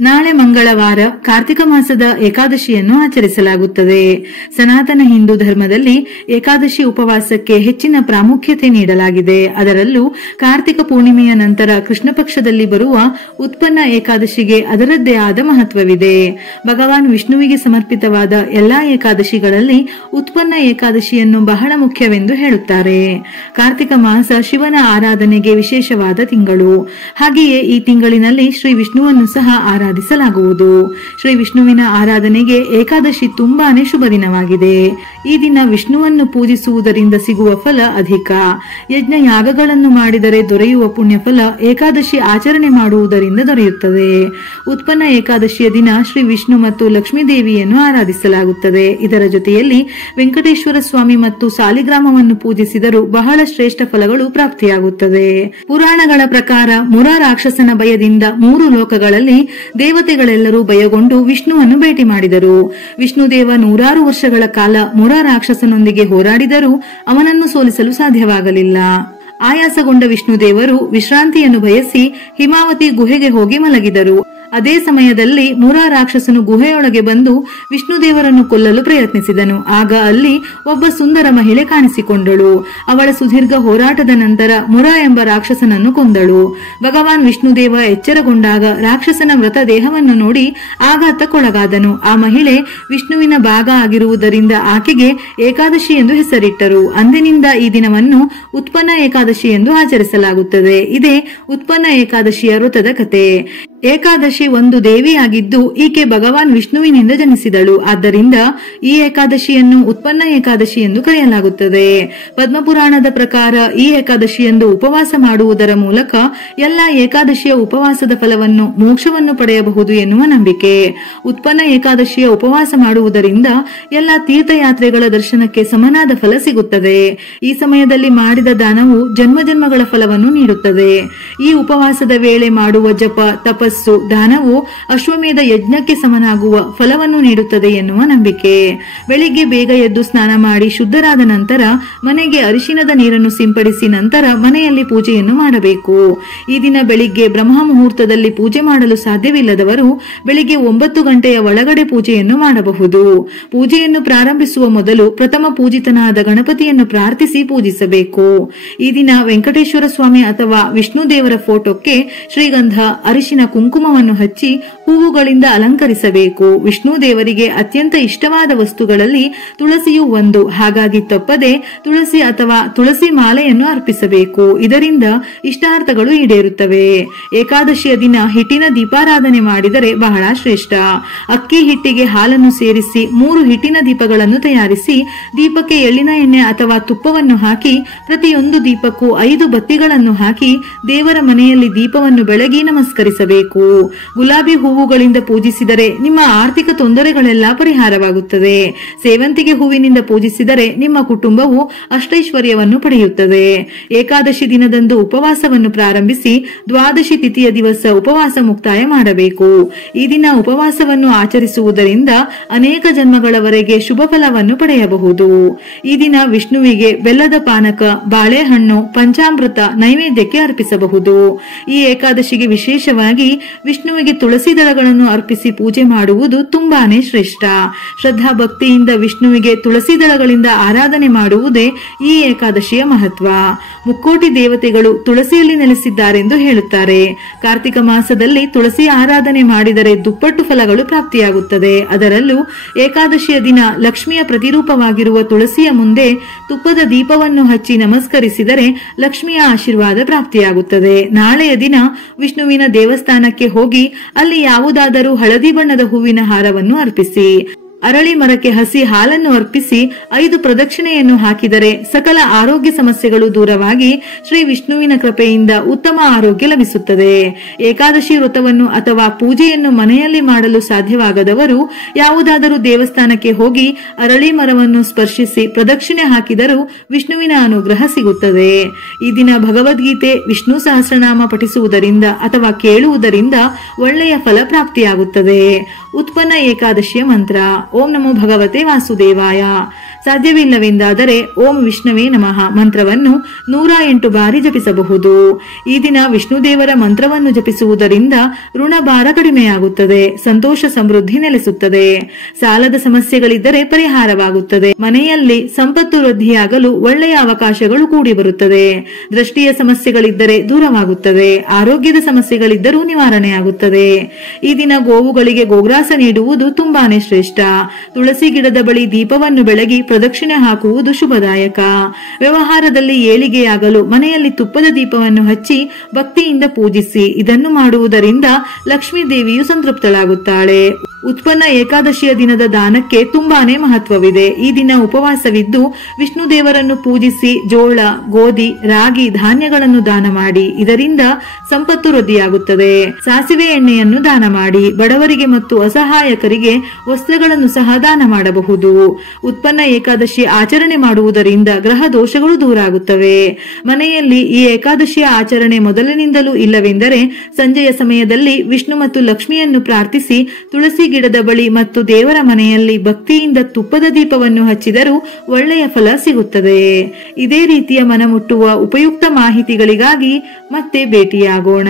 ನಾಳೆ ಮಂಗಳವಾರ ಕಾರ್ತಿಕ ಮಾಸದ ಏಕಾದಶಿಯನ್ನು ಆಚರಿಸಲಾಗುತ್ತದೆ. ಸನಾತನ ಹಿಂದೂ ಧರ್ಮದಲ್ಲಿ ಏಕಾದಶಿ ಉಪವಾಸಕ್ಕೆ ಹೆಚ್ಚಿನ ಪ್ರಾಮುಖ್ಯತೆ ನೀಡಲಾಗಿದೆ. ಅದರಲ್ಲೂ ಕಾರ್ತಿಕ ಪೂರ್ಣಿಮೆಯ ನಂತರ ಕೃಷ್ಣ ಪಕ್ಷದಲ್ಲಿ ಬರುವ ಉತ್ಪನ್ನ ಏಕಾದಶಿಗೆ ಅದರದ್ದೇ ಆದ ಮಹತ್ವವಿದೆ. ಭಗವಾನ್ ವಿಷ್ಣುವಿಗೆ ಸಮರ್ಪಿತವಾದ ಎಲ್ಲಾ ಏಕಾದಶಿಗಳಲ್ಲಿ ಉತ್ಪನ್ನ ಏಕಾದಶಿಯನ್ನು ಬಹಳ ಮುಖ್ಯವೆಂದು ಹೇಳುತ್ತಾರೆ. ಕಾರ್ತಿಕ ಮಾಸ ಶಿವನ ಆರಾಧನೆಗೆ ವಿಶೇಷವಾದ ತಿಂಗಳು. ಹಾಗೆಯೇ ಈ ತಿಂಗಳಿನಲ್ಲಿ ಶ್ರೀ ವಿಷ್ಣುವನ್ನು ಸಹ ಆರಾಧಿಸಲಾಗುವುದು. ಶ್ರೀ ವಿಷ್ಣುವಿನ ಆರಾಧನೆಗೆ ಏಕಾದಶಿ ತುಂಬಾನೇ ಶುಭ ದಿನವಾಗಿದೆ. ಈ ದಿನ ವಿಷ್ಣುವನ್ನು ಪೂಜಿಸುವುದರಿಂದ ಸಿಗುವ ಫಲ ಅಧಿಕ. ಯಜ್ಞ ಯಾಗಗಳನ್ನು ಮಾಡಿದರೆ ದೊರೆಯುವ ಪುಣ್ಯ ಫಲ ಏಕಾದಶಿ ಆಚರಣೆ ಮಾಡುವುದರಿಂದ ದೊರೆಯುತ್ತದೆ. ಉತ್ಪನ್ನ ಏಕಾದಶಿಯ ದಿನ ಶ್ರೀ ವಿಷ್ಣು ಮತ್ತು ಲಕ್ಷ್ಮೀ ದೇವಿಯನ್ನು ಆರಾಧಿಸಲಾಗುತ್ತದೆ. ಇದರ ಜೊತೆಯಲ್ಲಿ ವೆಂಕಟೇಶ್ವರ ಸ್ವಾಮಿ ಮತ್ತು ಸಾಲಿಗ್ರಾಮವನ್ನು ಪೂಜಿಸಿದರೂ ಬಹಳ ಶ್ರೇಷ್ಠ ಫಲಗಳು ಪ್ರಾಪ್ತಿಯಾಗುತ್ತದೆ. ಪುರಾಣಗಳ ಪ್ರಕಾರ ಮುರ ರಾಕ್ಷಸನ ಭಯದಿಂದ 3 ಲೋಕಗಳಲ್ಲಿ ದೇವತೆಗಳೆಲ್ಲರೂ ಭಯಗೊಂಡು ವಿಷ್ಣುವನ್ನು ಭೇಟಿ ಮಾಡಿದರು. ವಿಷ್ಣುದೇವ 100 ವರ್ಷಗಳ ಕಾಲ ಮುರ ರಾಕ್ಷಸನೊಂದಿಗೆ ಹೋರಾಡಿದರೂ ಅವನನ್ನು ಸೋಲಿಸಲು ಸಾಧ್ಯವಾಗಲಿಲ್ಲ. ಆಯಾಸಗೊಂಡ ವಿಷ್ಣುದೇವರು ವಿಶ್ರಾಂತಿಯನ್ನು ಬಯಸಿ ಹಿಮಾವತಿ ಗುಹೆಗೆ ಹೋಗಿ ಮಲಗಿದರು. ಅದೇ ಸಮಯದಲ್ಲಿ ಮುರ ರಾಕ್ಷಸನು ಗುಹೆಯೊಳಗೆ ಬಂದು ವಿಷ್ಣುದೇವರನ್ನು ಕೊಲ್ಲಲು ಪ್ರಯತ್ನಿಸಿದನು. ಆಗ ಅಲ್ಲಿ ಒಬ್ಬ ಸುಂದರ ಮಹಿಳೆ ಕಾಣಿಸಿಕೊಂಡಳು. ಅವಳ ಸುದೀರ್ಘ ಹೋರಾಟದ ನಂತರ ಮುರ ಎಂಬ ರಾಕ್ಷಸನನ್ನು ಕೊಂದಳು. ಭಗವಾನ್ ವಿಷ್ಣುದೇವ ಎಚ್ಚರಗೊಂಡಾಗ ರಾಕ್ಷಸನ ಮೃತ ದೇಹವನ್ನು ನೋಡಿ ಆಘಾತಕ್ಕೊಳಗಾದನು. ಆ ಮಹಿಳೆ ವಿಷ್ಣುವಿನ ಭಾಗ ಆಗಿರುವುದರಿಂದ ಆಕೆಗೆ ಏಕಾದಶಿ ಎಂದು ಹೆಸರಿಟ್ಟರು. ಅಂದಿನಿಂದ ಈ ದಿನವನ್ನು ಉತ್ಪನ್ನ ಏಕಾದಶಿ ಎಂದು ಆಚರಿಸಲಾಗುತ್ತದೆ. ಇದೇ ಉತ್ಪನ್ನ ಏಕಾದಶಿಯ ವ್ರತದ ಕಥೆ. ಏಕಾದಶಿ ಒಂದು ದೇವಿಯಾಗಿದ್ದು ಈಕೆ ಭಗವಾನ್ ವಿಷ್ಣುವಿನಿಂದ ಜನಿಸಿದಳು. ಆದ್ದರಿಂದ ಈ ಏಕಾದಶಿಯನ್ನು ಉತ್ಪನ್ನ ಏಕಾದಶಿ ಎಂದು ಕರೆಯಲಾಗುತ್ತದೆ. ಪದ್ಮಪುರಾಣದ ಪ್ರಕಾರ ಈ ಏಕಾದಶಿಯಂದು ಉಪವಾಸ ಮಾಡುವುದರ ಮೂಲಕ ಎಲ್ಲ ಏಕಾದಶಿಯ ಉಪವಾಸದ ಫಲವನ್ನು ಮೋಕ್ಷವನ್ನು ಪಡೆಯಬಹುದು ಎನ್ನುವ ನಂಬಿಕೆ. ಉತ್ಪನ್ನ ಏಕಾದಶಿಯ ಉಪವಾಸ ಮಾಡುವುದರಿಂದ ಎಲ್ಲ ತೀರ್ಥಯಾತ್ರೆಗಳ ದರ್ಶನಕ್ಕೆ ಸಮನಾದ ಫಲ ಸಿಗುತ್ತದೆ. ಈ ಸಮಯದಲ್ಲಿ ಮಾಡಿದ ದಾನವು ಜನ್ಮಜನ್ಮಗಳ ಫಲವನ್ನು ನೀಡುತ್ತದೆ. ಈ ಉಪವಾಸದ ವೇಳೆ ಮಾಡುವ ಜಪ, ತಪಸ್ಸು, ದಾನವು ಅಶ್ವಮೇಧ ಯಜ್ಞಕ್ಕೆ ಸಮನಾಗುವ ಫಲವನ್ನು ನೀಡುತ್ತದೆ ಎನ್ನುವ ನಂಬಿಕೆ. ಬೆಳಿಗ್ಗೆ ಬೇಗ ಎದ್ದು ಸ್ನಾನ ಮಾಡಿ ಶುದ್ಧರಾದ ನಂತರ ಮನೆಗೆ ಅರಿಶಿನದ ನೀರನ್ನು ಸಿಂಪಡಿಸಿ ನಂತರ ಮನೆಯಲ್ಲಿ ಪೂಜೆಯನ್ನು ಮಾಡಬೇಕು. ಈ ದಿನ ಬೆಳಿಗ್ಗೆ ಬ್ರಹ್ಮ ಮುಹೂರ್ತದಲ್ಲಿ ಪೂಜೆ ಮಾಡಲು ಸಾಧ್ಯವಿಲ್ಲದವರು ಬೆಳಿಗ್ಗೆ 9 ಗಂಟೆಯ ಒಳಗಡೆ ಪೂಜೆಯನ್ನು ಮಾಡಬಹುದು. ಪೂಜೆಯನ್ನು ಪ್ರಾರಂಭಿಸುವ ಮೊದಲು ಪ್ರಥಮ ಪೂಜಿತನಾದ ಗಣಪತಿಯನ್ನು ಪ್ರಾರ್ಥಿಸಿ ಪೂಜಿಸಬೇಕು. ಈ ದಿನ ವೆಂಕಟೇಶ್ವರ ಸ್ವಾಮಿ ಅಥವಾ ವಿಷ್ಣು ದೇವರ ಫೋಟೋಕ್ಕೆ ಶ್ರೀಗಂಧ, ಅರಿಶಿನ, ಕುಂಕುಮವನ್ನು ಹಚ್ಚಿ ಹೂವುಗಳಿಂದ ಅಲಂಕರಿಸಬೇಕು. ವಿಷ್ಣು ದೇವರಿಗೆ ಅತ್ಯಂತ ಇಷ್ಟವಾದ ವಸ್ತುಗಳಲ್ಲಿ ತುಳಸಿಯು ಒಂದು. ಹಾಗಾಗಿ ತಪ್ಪದೆ ತುಳಸಿ ಅಥವಾ ತುಳಸಿ ಮಾಲೆಯನ್ನು ಅರ್ಪಿಸಬೇಕು. ಇದರಿಂದ ಇಷ್ಟಾರ್ಥಗಳು ಈಡೇರುತ್ತವೆ. ಏಕಾದಶಿಯ ದಿನ ಹಿಟ್ಟಿನ ದೀಪಾರಾಧನೆ ಮಾಡಿದರೆ ಬಹಳ ಶ್ರೇಷ್ಠ. ಅಕ್ಕಿ ಹಿಟ್ಟಿಗೆ ಹಾಲನ್ನು ಸೇರಿಸಿ 3 ಹಿಟ್ಟಿನ ದೀಪಗಳನ್ನು ತಯಾರಿಸಿ ದೀಪಕ್ಕೆ ಎಳ್ಳಿನ ಎಣ್ಣೆ ಅಥವಾ ತುಪ್ಪವನ್ನು ಹಾಕಿ ಪ್ರತಿಯೊಂದು ದೀಪಕ್ಕೂ 5 ಬತ್ತಿಗಳನ್ನು ಹಾಕಿ ದೇವರ ಮನೆಯಲ್ಲಿ ದೀಪವನ್ನು ಬೆಳಗಿ ನಮಸ್ಕರಿಸಬೇಕು. ಗುಲಾಬಿ ಹೂವುಗಳಿಂದ ಪೂಜಿಸಿದರೆ ನಿಮ್ಮ ಆರ್ಥಿಕ ತೊಂದರೆಗಳೆಲ್ಲ ಪರಿಹಾರವಾಗುತ್ತದೆ. ಸೇವಂತಿಗೆ ಹೂವಿನಿಂದ ಪೂಜಿಸಿದರೆ ನಿಮ್ಮ ಕುಟುಂಬವು ಅಷ್ಟೈಶ್ವರ್ಯವನ್ನು ಪಡೆಯುತ್ತದೆ. ಏಕಾದಶಿ ದಿನದಂದು ಉಪವಾಸವನ್ನು ಪ್ರಾರಂಭಿಸಿ ದ್ವಾದಶಿ ತಿಥಿಯ ದಿವಸ ಉಪವಾಸ ಮುಕ್ತಾಯ ಮಾಡಬೇಕು. ಈ ದಿನ ಉಪವಾಸವನ್ನು ಆಚರಿಸುವುದರಿಂದ ಅನೇಕ ಜನ್ಮಗಳವರೆಗೆ ಶುಭ ಫಲವನ್ನು ಪಡೆಯಬಹುದು. ಈ ದಿನ ವಿಷ್ಣುವಿಗೆ ಬೆಲ್ಲದ ಪಾನಕ, ಬಾಳೆಹಣ್ಣು, ಪಂಚಾಮೃತ ನೈವೇದ್ಯಕ್ಕೆ ಅರ್ಪಿಸಬಹುದು. ಈ ಏಕಾದಶಿಗೆ ವಿಶೇಷವಾಗಿ ವಿಷ್ಣುವಿಗೆ ತುಳಸಿ ದಳಗಳನ್ನು ಅರ್ಪಿಸಿ ಪೂಜೆ ಮಾಡುವುದು ತುಂಬಾನೇ ಶ್ರೇಷ್ಠ. ಶ್ರದ್ಧಾ ಭಕ್ತಿಯಿಂದ ವಿಷ್ಣುವಿಗೆ ತುಳಸಿ ದಳಗಳಿಂದ ಆರಾಧನೆ ಮಾಡುವುದೇ ಈ ಏಕಾದಶಿಯ ಮಹತ್ವ. ಮುಕ್ಕೋಟಿ ದೇವತೆಗಳು ತುಳಸಿಯಲ್ಲಿ ನೆಲೆಸಿದ್ದಾರೆಂದು ಹೇಳುತ್ತಾರೆ. ಕಾರ್ತಿಕ ಮಾಸದಲ್ಲಿ ತುಳಸಿ ಆರಾಧನೆ ಮಾಡಿದರೆ ದುಪ್ಪಟ್ಟು ಫಲಗಳು ಪ್ರಾಪ್ತಿಯಾಗುತ್ತದೆ. ಅದರಲ್ಲೂ ಏಕಾದಶಿಯ ದಿನ ಲಕ್ಷ್ಮಿಯ ಪ್ರತಿರೂಪವಾಗಿರುವ ತುಳಸಿಯ ಮುಂದೆ ತುಪ್ಪದ ದೀಪವನ್ನು ಹಚ್ಚಿ ನಮಸ್ಕರಿಸಿದರೆ ಲಕ್ಷ್ಮಿಯ ಆಶೀರ್ವಾದ ಪ್ರಾಪ್ತಿಯಾಗುತ್ತದೆ. ನಾಳೆಯ ದಿನ ವಿಷ್ಣುವಿನ ದೇವಸ್ಥಾನಕ್ಕೆ ಹೋಗಿ ಅಲ್ಲಿ ಯಾವುದಾದರೂ ಹಳದಿ ಬಣ್ಣದ ಹೂವಿನ ಹಾರವನ್ನು ಅರ್ಪಿಸಿ ಅರಳಿ ಮರಕ್ಕೆ ಹಸಿ ಹಾಲನ್ನು ಅರ್ಪಿಸಿ 5 ಪ್ರದಕ್ಷಿಣೆಯನ್ನು ಹಾಕಿದರೆ ಸಕಲ ಆರೋಗ್ಯ ಸಮಸ್ಯೆಗಳು ದೂರವಾಗಿ ಶ್ರೀ ವಿಷ್ಣುವಿನ ಕೃಪೆಯಿಂದ ಉತ್ತಮ ಆರೋಗ್ಯ ಲಭಿಸುತ್ತದೆ. ಏಕಾದಶಿ ವ್ರತವನ್ನು ಅಥವಾ ಪೂಜೆಯನ್ನು ಮನೆಯಲ್ಲಿ ಮಾಡಲು ಸಾಧ್ಯವಾಗದವರು ಯಾವುದಾದರೂ ದೇವಸ್ಥಾನಕ್ಕೆ ಹೋಗಿ ಅರಳಿ ಮರವನ್ನು ಸ್ಪರ್ಶಿಸಿ ಪ್ರದಕ್ಷಿಣೆ ಹಾಕಿದರೂ ವಿಷ್ಣುವಿನ ಅನುಗ್ರಹ ಸಿಗುತ್ತದೆ. ಈ ದಿನ ಭಗವದ್ಗೀತೆ, ವಿಷ್ಣು ಸಹಸ್ರನಾಮ ಪಠಿಸುವುದರಿಂದ ಅಥವಾ ಕೇಳುವುದರಿಂದ ಒಳ್ಳೆಯ ಫಲ ಪ್ರಾಪ್ತಿಯಾಗುತ್ತದೆ. ಉತ್ಪನ್ನ ಏಕಾದಶಿಯ ಮಂತ್ರ. ಓಂ ನಮೋ ಭಗವತೆ ವಾಸುದೇವಾಯ. ಸಾಧ್ಯವಿಲ್ಲವೆಂದಾದರೆ ಓಂ ವಿಷ್ಣುವೇ ನಮಃ ಮಂತ್ರವನ್ನು 108 ಬಾರಿ ಜಪಿಸಬಹುದು. ಈ ದಿನ ವಿಷ್ಣುದೇವರ ಮಂತ್ರವನ್ನು ಜಪಿಸುವುದರಿಂದ ಋಣಭಾರ ಕಡಿಮೆಯಾಗುತ್ತದೆ, ಸಂತೋಷ ಸಮೃದ್ಧಿ ನೆಲೆಸುತ್ತದೆ, ಸಾಲದ ಸಮಸ್ಯೆಗಳಿದ್ದರೆ ಪರಿಹಾರವಾಗುತ್ತದೆ, ಮನೆಯಲ್ಲಿ ಸಂಪತ್ತು ವೃದ್ಧಿಯಾಗಲು ಒಳ್ಳೆಯ ಅವಕಾಶಗಳು ಕೂಡಿ ಬರುತ್ತದೆ, ದೃಷ್ಟಿಯ ಸಮಸ್ಯೆಗಳಿದ್ದರೆ ದೂರವಾಗುತ್ತದೆ, ಆರೋಗ್ಯದ ಸಮಸ್ಯೆಗಳಿದ್ದರೂ ನಿವಾರಣೆಯಾಗುತ್ತದೆ. ಈ ದಿನ ಗೋವುಗಳಿಗೆ ಗೋಗ್ರಾಸ ನೀಡುವುದು ತುಂಬಾನೇ ಶ್ರೇಷ್ಠ. ತುಳಸಿ ಗಿಡದ ಬಳಿ ದೀಪವನ್ನು ಬೆಳಗಿ ಪ್ರದಕ್ಷಿಣೆ ಹಾಕುವುದು ಶುಭದಾಯಕ. ವ್ಯವಹಾರದಲ್ಲಿ ಏಳಿಗೆಯಾಗಲು ಮನೆಯಲ್ಲಿ ತುಪ್ಪದ ದೀಪವನ್ನು ಹಚ್ಚಿ ಭಕ್ತಿಯಿಂದ ಪೂಜಿಸಿ. ಇದನ್ನು ಮಾಡುವುದರಿಂದ ಲಕ್ಷ್ಮೀ ದೇವಿಯು ಸಂತೃಪ್ತಳಾಗುತ್ತಾಳೆ. ಉತ್ಪನ್ನ ಏಕಾದಶಿಯ ದಿನದ ದಾನಕ್ಕೆ ತುಂಬಾನೇ ಮಹತ್ವವಿದೆ. ಈ ದಿನ ಉಪವಾಸವಿದ್ದು ವಿಷ್ಣು ದೇವರನ್ನು ಪೂಜಿಸಿ ಜೋಳ, ಗೋಧಿ, ರಾಗಿ, ಧಾನ್ಯಗಳನ್ನು ದಾನ ಮಾಡಿ. ಇದರಿಂದ ಸಂಪತ್ತು ವೃದ್ಧಿಯಾಗುತ್ತದೆ. ಸಾಸಿವೆ ಎಣ್ಣೆಯನ್ನು ದಾನ ಮಾಡಿ. ಬಡವರಿಗೆ ಮತ್ತು ಅಸಹಾಯಕರಿಗೆ ವಸ್ತ್ರಗಳನ್ನು ಸಹ ದಾನ ಮಾಡಬಹುದು. ಉತ್ಪನ್ನ ಏಕಾದಶಿ ಆಚರಣೆ ಮಾಡುವುದರಿಂದ ಗ್ರಹ ದೋಷಗಳು ದೂರ ಆಗುತ್ತವೆ. ಮನೆಯಲ್ಲಿ ಈ ಏಕಾದಶಿಯ ಆಚರಣೆ ಮೊದಲಿನಿಂದಲೂ ಇಲ್ಲವೆಂದರೆ ಸಂಜೆಯ ಸಮಯದಲ್ಲಿ ವಿಷ್ಣು ಮತ್ತು ಲಕ್ಷ್ಮಿಯನ್ನು ಪ್ರಾರ್ಥಿಸಿ ತುಳಸಿ ಗಿಡದ ಬಳಿ ಮತ್ತು ದೇವರ ಮನೆಯಲ್ಲಿ ಭಕ್ತಿಯಿಂದ ತುಪ್ಪದ ದೀಪವನ್ನು ಹಚ್ಚಿದರೂ ಒಳ್ಳೆಯ ಫಲ ಸಿಗುತ್ತದೆ. ಇದೇ ರೀತಿಯ ಮನಮುಟ್ಟುವ ಉಪಯುಕ್ತ ಮಾಹಿತಿಗಳಿಗಾಗಿ ಮತ್ತೆ ಭೇಟಿಯಾಗೋಣ.